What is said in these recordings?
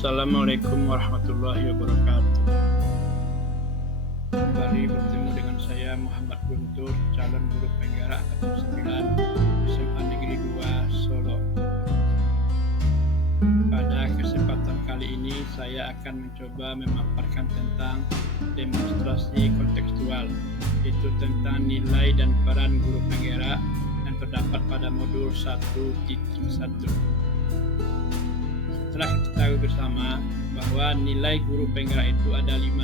Assalamualaikum warahmatullahi wabarakatuh. Kembali bertemu dengan saya Muhammad Guntur, calon guru penggerak angkatan 9 SMA Negeri 2 Solo. Pada kesempatan kali ini saya akan mencoba memaparkan tentang demonstrasi kontekstual, yaitu tentang nilai dan peran guru penggerak yang terdapat pada modul 1.1. Setelah kita tahu bersama bahwa nilai guru penggerak itu ada 5.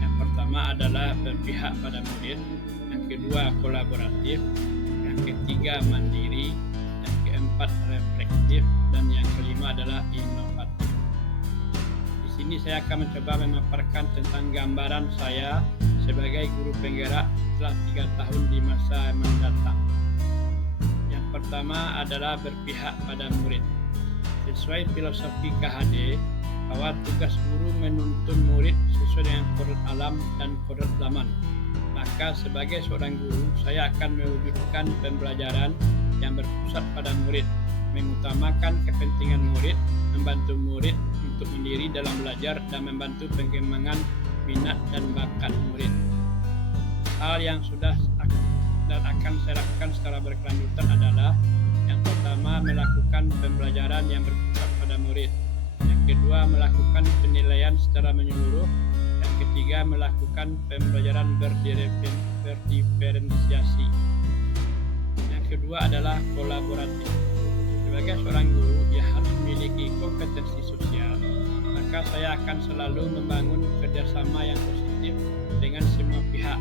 Yang pertama adalah berpihak pada murid, yang kedua kolaboratif, yang ketiga mandiri, yang keempat reflektif, dan yang kelima adalah inovatif. Di sini saya akan mencoba memaparkan tentang gambaran saya sebagai guru penggerak setelah 3 tahun di masa mendatang. Yang pertama adalah berpihak pada murid. Sesuai filosofi KHD, bahwa tugas guru menuntun murid sesuai dengan kodrat alam dan kodrat zaman. Maka sebagai seorang guru, saya akan mewujudkan pembelajaran yang berpusat pada murid, mengutamakan kepentingan murid, membantu murid untuk mandiri dalam belajar, dan membantu pengembangan minat dan bakat murid. Hal yang sudah dan akan saya lakukan secara berkelanjutan adalah: yang pertama, melakukan pembelajaran yang berpusat pada murid. Yang kedua, melakukan penilaian secara menyeluruh. Yang ketiga, melakukan pembelajaran berdiferensiasi. Yang kedua adalah kolaboratif. Sebagai seorang guru, ia harus memiliki kompetensi sosial. Maka saya akan selalu membangun kerjasama yang positif dengan semua pihak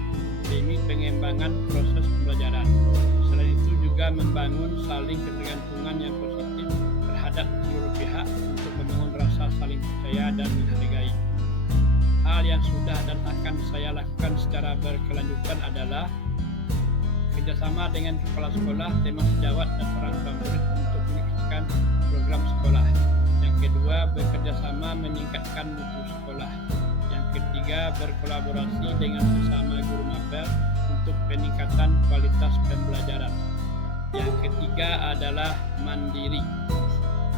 demi pengembangan proses pembelajaran. Selain itu juga membangun saling ketergantungan yang positif terhadap seluruh pihak untuk membangun rasa saling percaya dan menghargai. Hal yang sudah dan akan saya lakukan secara berkelanjutan adalah kerjasama dengan kepala sekolah, teman sejawat, dan orang tua murid untuk meningkatkan program sekolah. Yang kedua, bekerjasama meningkatkan mutu sekolah. Yang ketiga, berkolaborasi dengan sesama guru mapel untuk peningkatan kualitas pembelajaran. Yang ketiga adalah mandiri.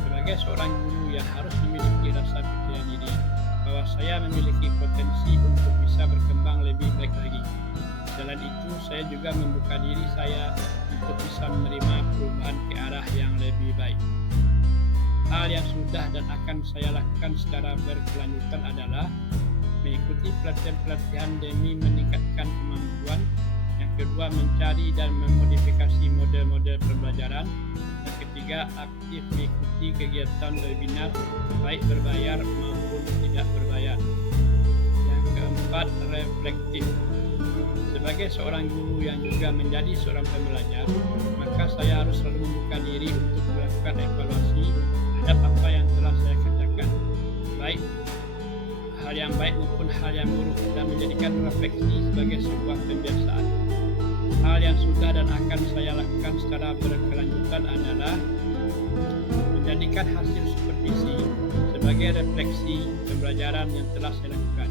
Sebagai seorang guru yang harus memiliki rasa percaya diri bahwa saya memiliki potensi untuk bisa berkembang lebih baik lagi. Selain itu, saya juga membuka diri saya untuk bisa menerima perubahan ke arah yang lebih baik. Hal yang sudah dan akan saya lakukan secara berkelanjutan adalah mengikuti pelatihan-pelatihan demi meningkatkan kemampuan. Yang kedua, mencari dan memodifikasi model-model pembelajaran. Yang ketiga, aktif mengikuti kegiatan webinar baik berbayar maupun tidak berbayar. Yang keempat, reflektif. Sebagai seorang guru yang juga menjadi seorang pembelajar, maka saya harus selalu membuka diri untuk melakukan evaluasi terhadap apa yang telah saya kerjakan, baik hal yang baik maupun hal yang buruk, dan menjadikan refleksi sebagai sebuah pembiasaan. Hal yang sudah dan akan saya lakukan secara berkelanjutan adalah menjadikan hasil supervisi sebagai refleksi pembelajaran yang telah saya lakukan,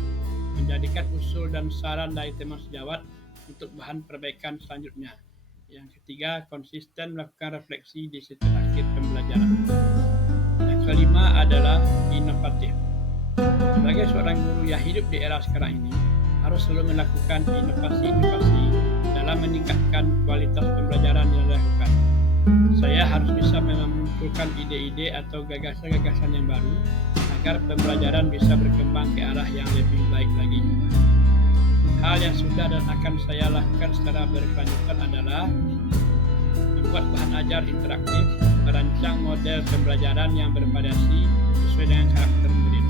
menjadikan usul dan saran dari teman sejawat untuk bahan perbaikan selanjutnya. Yang ketiga, konsisten melakukan refleksi di setiap akhir pembelajaran. Yang kelima adalah inovatif. Sebagai seorang guru yang hidup di era sekarang ini, harus selalu melakukan inovasi-inovasi dalam meningkatkan kualitas pembelajaran yang dilakukan. Saya harus bisa memunculkan ide-ide atau gagasan-gagasan yang baru agar pembelajaran bisa berkembang ke arah yang lebih baik lagi. Hal yang sudah dan akan saya lakukan secara berkelanjutan adalah membuat bahan ajar interaktif, merancang model pembelajaran yang bervariasi sesuai dengan karakter murid.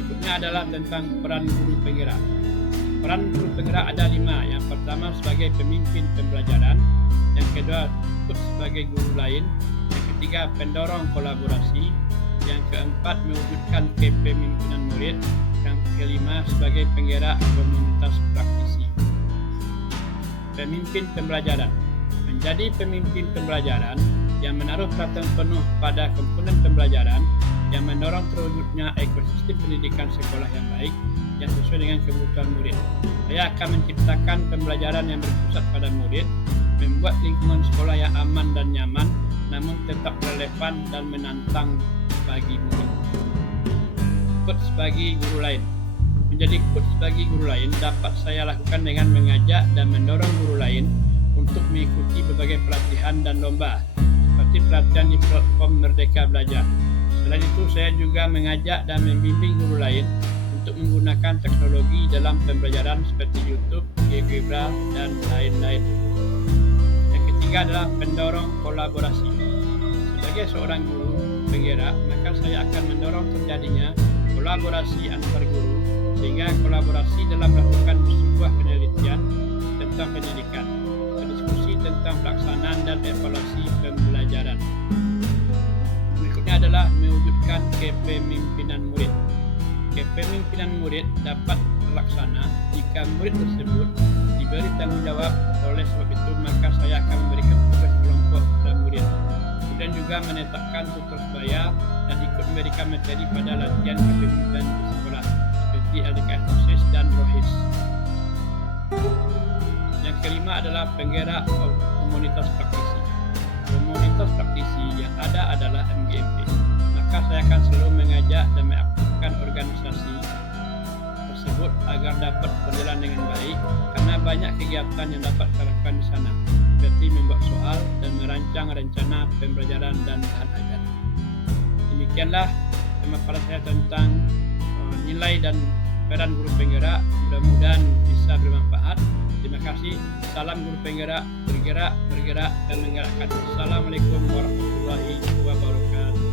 Berikutnya adalah tentang peran guru penggerak. Peran guru penggerak ada 5. Yang pertama, sebagai pemimpin pembelajaran. Yang kedua, ikut sebagai guru lain. Yang ketiga, pendorong kolaborasi. Yang keempat, mewujudkan kepemimpinan murid. Yang kelima, sebagai penggerak komunitas praktisi. Pemimpin pembelajaran. Menjadi pemimpin pembelajaran yang menaruh perhatian penuh pada komponen pembelajaran, yang mendorong terwujudnya ekosistem pendidikan sekolah yang baik yang sesuai dengan kebutuhan murid. Saya akan menciptakan pembelajaran yang berpusat pada murid, membuat lingkungan sekolah yang aman dan nyaman, namun tetap relevan dan menantang bagi murid. Quotes bagi guru lain. Menjadi quotes bagi guru lain dapat saya lakukan dengan mengajak dan mendorong guru lain untuk mengikuti berbagai pelatihan dan lomba, seperti pelatihan di platform Merdeka Belajar. Selain itu, saya juga mengajak dan membimbing guru lain untuk menggunakan teknologi dalam pembelajaran seperti YouTube, Gebra, dan lain-lain. Yang ketiga adalah pendorong kolaborasi. Sebagai seorang guru penggerak, maka saya akan mendorong terjadinya kolaborasi antar guru, sehingga kolaborasi dalam melakukan sebuah penelitian tentang pendidikan, berdiskusi tentang pelaksanaan dan evaluasi pembelajaran. Berikutnya adalah mewujudkan kepemimpinan murid. Kepemimpinan murid dapat terlaksana jika murid tersebut diberi tanggung jawab. Oleh sebab itu, maka saya akan memberikan tugas kelompok pada murid. Kemudian juga menetapkan tutor sebaya dan ikut memberikan materi pada latihan kepemimpinan di sekolah, seperti LDKF Proses dan Rohis. Yang kelima adalah penggerak komunitas praktisi. Komunitas praktisi yang ada adalah MGMP. Maka saya akan selalu mengajak dan mengaktifkan organisasi tersebut agar dapat berjalan dengan baik, karena banyak kegiatan yang dapat kita lakukan di sana, seperti membuat soal dan merancang rencana pembelajaran dan bahan ajar. Demikianlah pemaparan saya tentang nilai dan peran guru penggerak. Mudah-mudahan bisa bermanfaat. Terima kasih. Salam guru penggerak, bergerak, dan menggerakkan. Assalamualaikum warahmatullahi wabarakatuh.